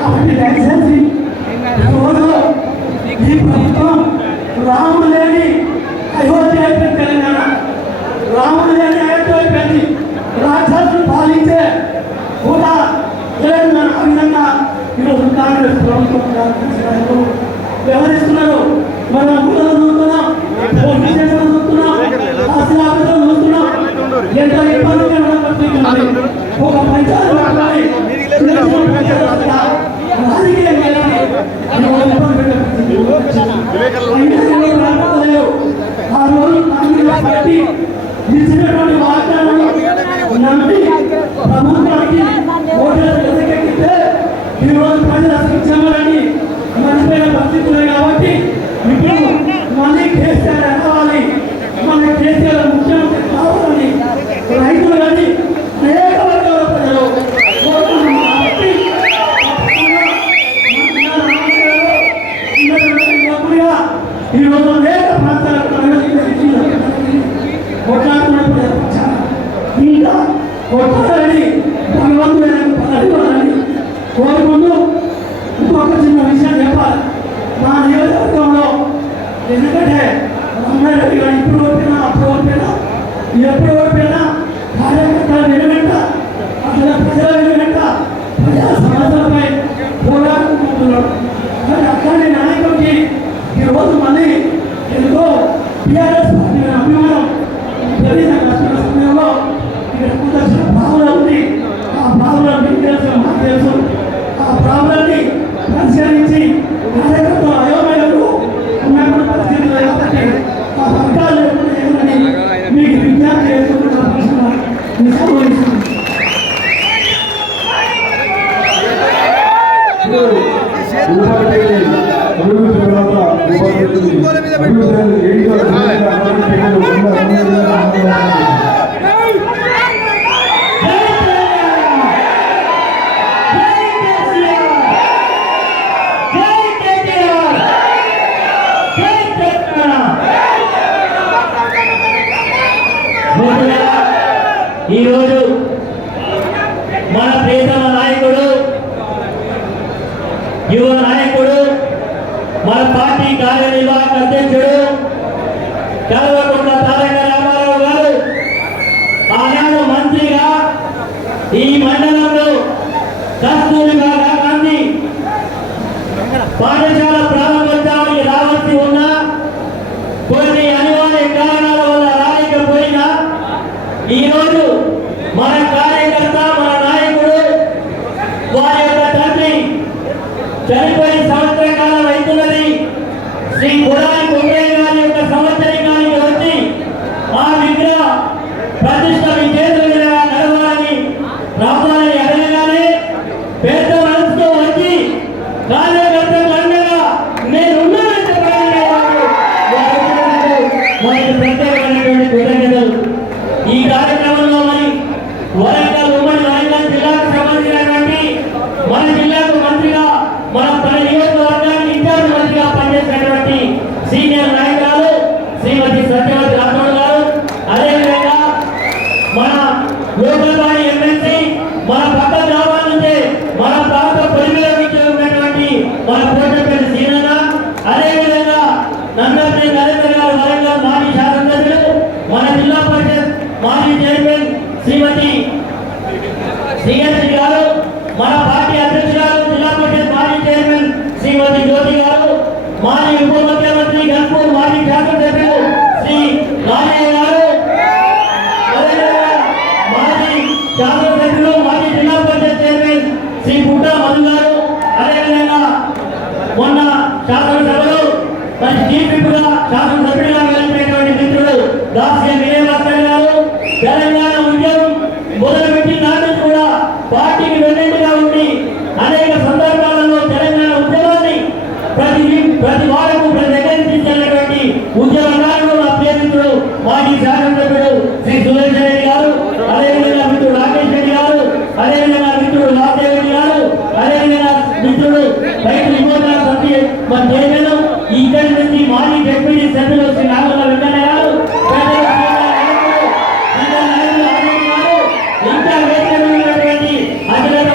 కాబట్టి దయచేసి ఈరోజు ఈ ప్రభుత్వం రాముడు లేని అయోధ్య అయిపోయింది. తెలంగాణ రాముడు లేని అయోధ్య అయిపోయింది. రాక్షసులు పాలించే కూడా తెలంగాణ ఆ విధంగా ఈరోజు కాంగ్రెస్ ప్రభుత్వం వ్యవహరిస్తున్నారు. మనం ఊళ్ళో చూస్తున్నాం, పోలీస్ స్టేషన్లో చూస్తున్నాం, ఆశీర్వాదాలు చూస్తున్నాం. ఎంత ఇబ్బందిగా ఒక పంచాయతీ ఆ రోజు కాంగ్రెస్ పార్టీ ఇచ్చినటువంటి వాగ్దానాలు నమ్మి ప్రభుత్వానికి ఓట్లను ఎదగెక్కితే ఈరోజు ప్రజల సంక్షేమాలని మర్చిపోయిన పరిస్థితులే. కాబట్టి ఇప్పుడు మళ్ళీ కేసీఆర్ రావాలి, మన కేసీఆర్ ముఖ్యమంత్రి కావాలని రైతులు కానీ అనేక వర్గాల ప్రజలు ఈరోజు అనేక ప్రాంతాలకు కొట్లాడుతున్నప్పుడు ఇంకా కొట్లాడాలని భగవంతుడు పదవివ్వాలని కోరుకుంటూ ఇంకొక చిన్న విషయం చెప్పాలి. మా నియోజకవర్గంలో ఎందుకంటే అమ్మాయి గారు ఇప్పుడు ఓడిపోయినా అప్పుడు ఓడిపోయినా ఎప్పుడు ఓడిపోయినా కార్యకర్తల వెనుగంట అసలు ప్రజల వెనుగంట ప్రజా సమస్యలపై పోరాడుకుంటున్నాడు. మరి అట్లాంటి నాయకుడికి ఈరోజు మళ్ళీ ఎంతో టీఆర్ఎస్ పార్టీ అభిమానం జరిగిన కష్ట సమయంలో ఇక్కడ కొంత భావన ఉంది. ఆ భావన మీకు తెలుసు, మాకు తెలుసు. ఆ భావనని పరిశీలించి కార్యకర్తలు అయోమయాలు ఉన్నటువంటి పరిస్థితులు కాబట్టి ఆ వర్గాలు మీకు విజ్ఞప్తి చేసుకుంటున్న ఈరోజు మన ప్రియతమ నాయకుడు, యువ నాయకుడు, మన పార్టీ కార్యనిర్వాహక అధ్యక్షుడు కల్వకుంట్ల తారక రామారావు గారు ఆనాడు మంత్రిగా ఈ మండలంలో కస్తూరిబా గాంధీ పాఠశాల ప్రారంభోత్సవానికి రావాల్సి ఉన్నా కొన్ని అనివార్య కారణాల వల్ల రాలేకపోయినా ఈరోజు మన కార్యకర్త, మన నాయకుడు, వారి యొక్క తండ్రి చనిపోయి సంవత్సర కాలం అవుతున్నది. శ్రీ గుడారి కొండయ్య గారి యొక్క సంవత్సరీకానికి వచ్చి ఆ విగ్రహ ప్రతిష్ట మీ చేతుల మీదుగా నడవాలని రావాలని అడగగానే పెద్ద మనసుతో వచ్చి కార్యకర్తలు అండగా నేనున్నానని చెప్పడానికి వారికి ప్రత్యేకమైనటువంటి కృతజ్ఞతలు. ఈ కార్యక్రమంలో మరి వరంగల్ ఉమ్మడి వరంగల్ జిల్లాకు సంబంధించినటువంటి మన జిల్లాకు మంత్రిగా మన నియోజకవర్గానికి ఇన్ఛార్జ్ మంత్రిగా పనిచేసినటువంటి సీనియర్ నాయకురాలు శ్రీమతి సత్యవతి రాథోడ్ గారు, అదేవిధంగా మన లోకల్ బాడీ ఎమ్మెల్సీ మన పక్క గ్రామాల నుంచే మన ప్రాంత పరిధిలోకి ఉన్నటువంటి మన పోటపల్లి సీనన్న, అదేవిధంగా నందపల్లి నరేంద్ర గారు వరంగల్ మాజీ శాసనసభ్యులు, మన జిల్లా పరిషత్ మాజీ చైర్మన్ శ్రీమతి శ్రీగంధి గారు, మన పార్టీ అధ్యక్షురాలు జిల్లా పరిషత్ మాజీ చైర్మన్ శ్రీమతి జ్యోతి గారు, మాజీ ఉప ముఖ్యమంత్రి గన్పూర్ మాజీ శాసనసభ్యులు శ్రీ రాజయ్య గారు, అదేవిధంగా మాజీ శాసనసభ్యులు మాజీ జిల్లా పరిషత్ చైర్మన్ శ్రీ పుట్ట మధు గారు, అదేవిధంగా మొన్న శాసనసభలో మరి చీఫ్ విప్గా శాసనసభ్యుడిగా గెలిచినటువంటి మిత్రుడు దాస్య విజయభాస్కర్ గారు, తెలంగాణ ఉద్యమం మొదలుపెట్టి నాటి కూడా పార్టీకి వెన్నెండుగా ఉండి అనేక సందర్భాలలో తెలంగాణ ఉద్యమాన్ని ప్రతి వారకు ప్రతి దగ్గర తీసుకెళ్ళినటువంటి ఉద్యమకారులు నా ప్రియమిత్రుడు మాజీ శాసనసభ్యుడు శ్రీ సురేష్ రెడ్డి గారు, అదేవిధంగా మిత్రుడు రాకేష్ రెడ్డి గారు, అదేవిధంగా మిత్రుడు రాజదేవ్ రెడ్డి గారు, అదేవిధంగా మిత్రుడు రైతు విమోచన సమితి మన చైర్మన్ ఇక్కడి నుంచి మాజీ డిప్యూటీ సభ్యులు శ్రీ నాగల వెంకయ్య గారు, ఇంకా వేదిక అధినేత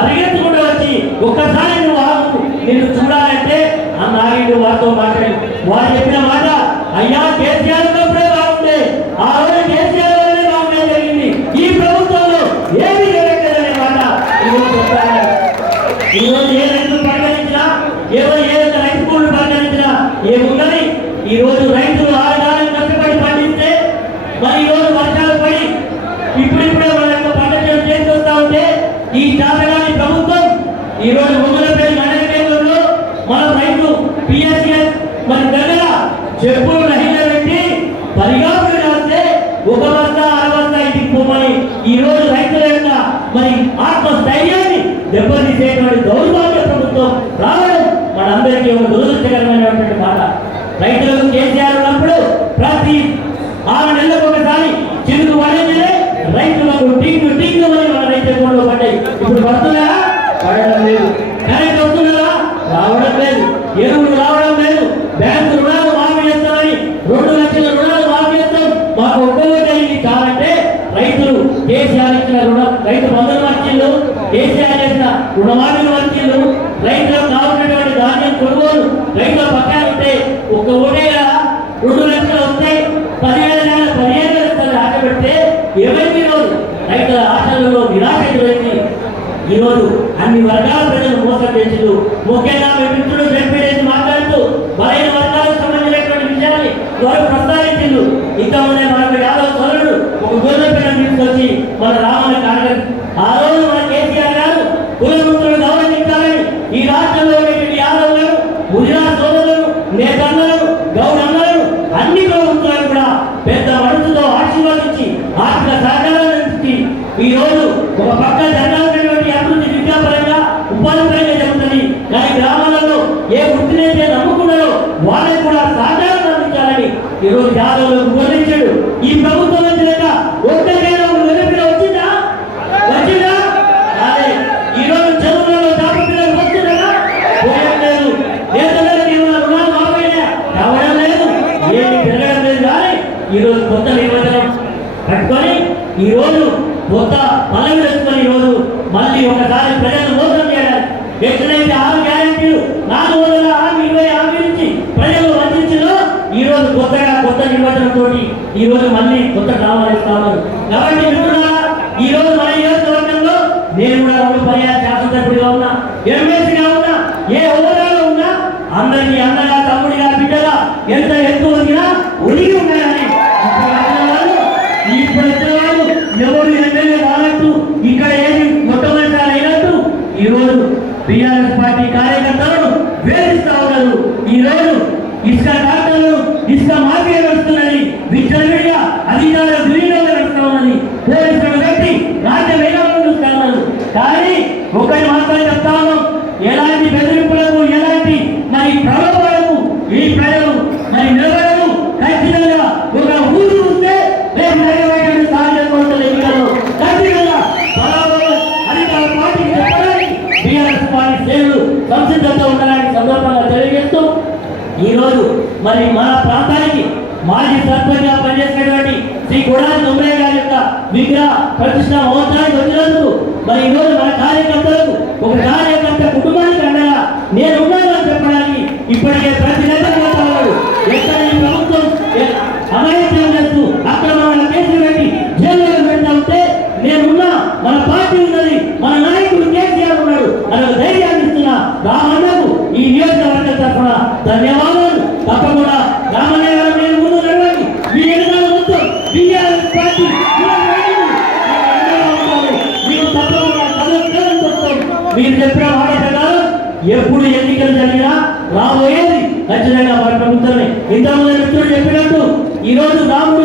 పరిగెత్తుకుంటూ వచ్చి ఒక్కసారి నువ్వు ఆగు, నిన్ను చూడాలంటే ఆ నాయుడు వారితో మాట్లాడి వారు చెప్పిన మాట, అయ్యా కేసీఆర్ ఉన్నప్పుడే బాగుండే, ఆ రోజు కేసీఆర్ వల్లనే బాగుండే జరిగింది, ఈ ప్రభుత్వంలో ఏమీ జరగలేదనే మాట ఈరోజు చెప్తారు. ఈరోజు ఏ రైతులు పరిగణించినా, ఏ రైతు కూలీలు పరిగణించినా ఏమున్నది? ఈరోజు రైతులు ఆరుగాలం కష్టపడి పండిస్తే మరి ఈరోజు వర్షాలు పడి ఇప్పుడిప్పుడే వాళ్ళ యొక్క పంట చేసి వస్తా ఉంటే ఈ చాతగాని ప్రభుత్వం ఈరోజు ముందులపల్లి మండల కేంద్రంలో మన రైతు పిఎస్ఎస్ మరి దగ్గర చెప్పులు రహిత పెట్టి పరిగాపులు రాస్తే ఒక బస్తా అరబస్తా ఇంటికి పోమని ఈరోజు రైతుల యొక్క మరి ఆత్మస్థైర్యాన్ని దెబ్బతీసేటువంటి దౌర్భాగ్య ప్రభుత్వం రావడం మనందరికీ ఒక దురదృష్టకరమైనటువంటి మాట. రైతులకు కేసీఆర్ ఉన్నప్పుడు ప్రతి 6 నెలలకు ఒకసారి చిరుకు పడేదే రైతులకు టింగు టింగు అని మన రైతు అకౌంట్లో పడ్డాయి. ఇప్పుడు పడుతున్నారా? పడడం లేదు. కరెంట్ వస్తున్నారా? రావడం లేదు. ఎరువులు రావడం లేదు. బ్యాంకు రుణాలు మాఫీ చేస్తామని 2 లక్షల రుణాలు మాఫీ చేస్తాం, మాకు ఒక్కొక్కటి కావాలంటే రైతులు కేసీఆర్ ఇచ్చిన రుణం రైతు బంధువులు వచ్చిండు, కేసీఆర్ చేసిన రుణమాఫీలు వచ్చిండు, రైతులకు కావాల్సినటువంటి ధాన్యం కొనుగోలు రైతుల పక్కన ఉంటే ఒక ఓటే 2 లక్షలు వస్తాయి, 15,000 ఇస్తారు ఆశ పెడితే ఏమైంది? ఈరోజు రైతుల ఆశలలో నిరాశ ఎదురైంది. ఈరోజు అన్ని వర్గాల ప్రజలు మోసం చేసిండు. ముఖ్యంగా మీ మిత్రుడు జడ్పీడీసీ మాట్లాడుతూ బలైన వర్గాలకు సంబంధించినటువంటి విషయాన్ని వారు ప్రస్తావించిండు. ఇంతకుముందే మనకు 50 సోదరుడు ఒక గోధుమ తీసుకొచ్చి మన రామన్న కాంగ్రెస్ ఆ రోజు మన కేసీఆర్ గారు కులవృత్తులను గౌరవించాలని ఈ రాష్ట్రంలో ఉన్నటువంటి యాదవులను, గుజరాత్ సోదరులను, నేతన్నలను, గౌరమ్మలను అన్ని ప్రభుత్వాలు కూడా పెద్ద మనసుతో ఆశీర్వదించి ఆర్థిక సహకారాన్ని అందించి ఈ రోజు ఒక పక్క జరగాల్సినటువంటి అభివృద్ధి విద్యాపరంగా ఉపాధి పరంగా జరుగుతుంది. కానీ గ్రామాలలో ఏ వృత్తినైతే నమ్ముకున్నారో వాళ్ళకి కూడా సహకారం అందించాలని ఈ రోజు యాదవులకు బోధించాడు. ఈ ప్రభుత్వం వచ్చినాక ఒక్కరికైనా వెలుగులో వచ్చిందా? వచ్చిందా? అదే ఈ రోజు చదువులలో జాబు పిల్లలు వస్తున్నారా? పోయడం లేదు. నేతలకు ఏమైనా రుణాలు మాఫైనా కావడం లేదు, ఏమి పెరగడం లేదు. కానీ ఈరోజు కొత్త నిర్వచనం కట్టుకొని ఈరోజు కొత్త పదవి వేసుకొని ఈరోజు మళ్ళీ ఒకసారి ప్రజలను మోసం చేయడానికి ఎట్లయితే 6 గ్యారెంటీలు 400 హామీ 20 హామీ నుంచి ప్రజలు వంచిందో ఈరోజు కొత్తగా కొత్త నిర్వచనంతో ఈరోజు మళ్ళీ కొత్త డ్రామాలు ఇస్తామన్నారు. కాబట్టి మిత్రులారా, ఈరోజు మన నియోజకవర్గంలో నేను కూడా 2 పర్యాయ శాసనసభ్యుడిగా ఉన్నా, ఎమ్మెల్సీగా ఉన్నా, ఏ హోదాలో ఉన్నా అందరినీ అన్నగా, తమ్ముడిగా, బిడ్డగా ఎంత ఎత్తు వచ్చినా ఒడిగి ఉన్నాయని ఇప్పుడు వచ్చిన వాళ్ళు ఎవరు ఎమ్మెల్యే కానట్టు, ఇక్కడ ఏది మొట్టమొదటిసారి అయినట్టు ఈరోజు టీఆర్ఎస్ పార్టీ కార్యకర్తలను వేధిస్తా ఉన్నారు. ఈరోజు ఇసుక డాక్టర్లు ఇసుక మాఫియా నడుస్తున్నది, విచ్చలవిడిగా అధికార దుర్వినియోగం నడుస్తా ఉన్నది, పోలీసులు పెట్టి రాజ్య వేగంగా చూస్తా ఉన్నారు. కానీ ఒకటి మాత్రం చెప్తా ఉన్నాం, ఎలాంటి బెదిరింపులకు ఎలాంటి మరి ప్రలోభాలకు ఈ ప్రజలు మరి నిలబడరు. ఖచ్చితంగా ఒక ఊరు చూస్తే రేపు జరిగేటువంటి స్థానిక సంస్థల ఎన్నికల్లో ఖచ్చితంగా బరాబరు అధికార పార్టీకి చెప్పడానికి టీఆర్ఎస్ పార్టీ శ్రేణులు సంసిద్ధంగా ఉండడానికి సందర్భంగా తెలియజేస్తూ ఈరోజు మరి మన ప్రాంతానికి మాజీ సర్పంచ్గా పనిచేసినటువంటి శ్రీ కొడాలి తొమ్మిది గారి యొక్క విగ్రహ ప్రతిష్ట మహోత్సవానికి వచ్చినందుకు మరి ఈరోజు మన కార్యకర్తలకు ఒక కార్యకర్త కుటుంబానికి అండగా నేను ఉన్నానని చెప్పడానికి ఇప్పటికే ప్రతి నేతలు ఎక్కడ ఈ ప్రభుత్వం అమాయత్యం చేస్తూ అక్రమాల కేసులు పెట్టి జైల్లో పెడతా ఉంటే నేనున్నా, మన పార్టీ ఉన్నది, మన నాయకుడు కేసీఆర్ ఉన్నాడు అనే ధైర్యాన్ని ఇస్తున్నా రామన్నకు ఈ నియోజకవర్గం తరఫున ధన్యవాదాలు. తప్పకుండా రామన్న గారు నేను ముందు నడవండి, మీ ఎన్నికల మొత్తం టీఆర్ఎస్ పార్టీ మీరు తప్పకుండా మీరు చెప్పిన మాట ప్రకారం ఎప్పుడు ఎన్నికలు జరిగినా రాబోయేది ఖచ్చితంగా మన ప్రభుత్వమే. ఇంతకుముందు మిత్రుడు చెప్పినట్టు ఈరోజు రాముడు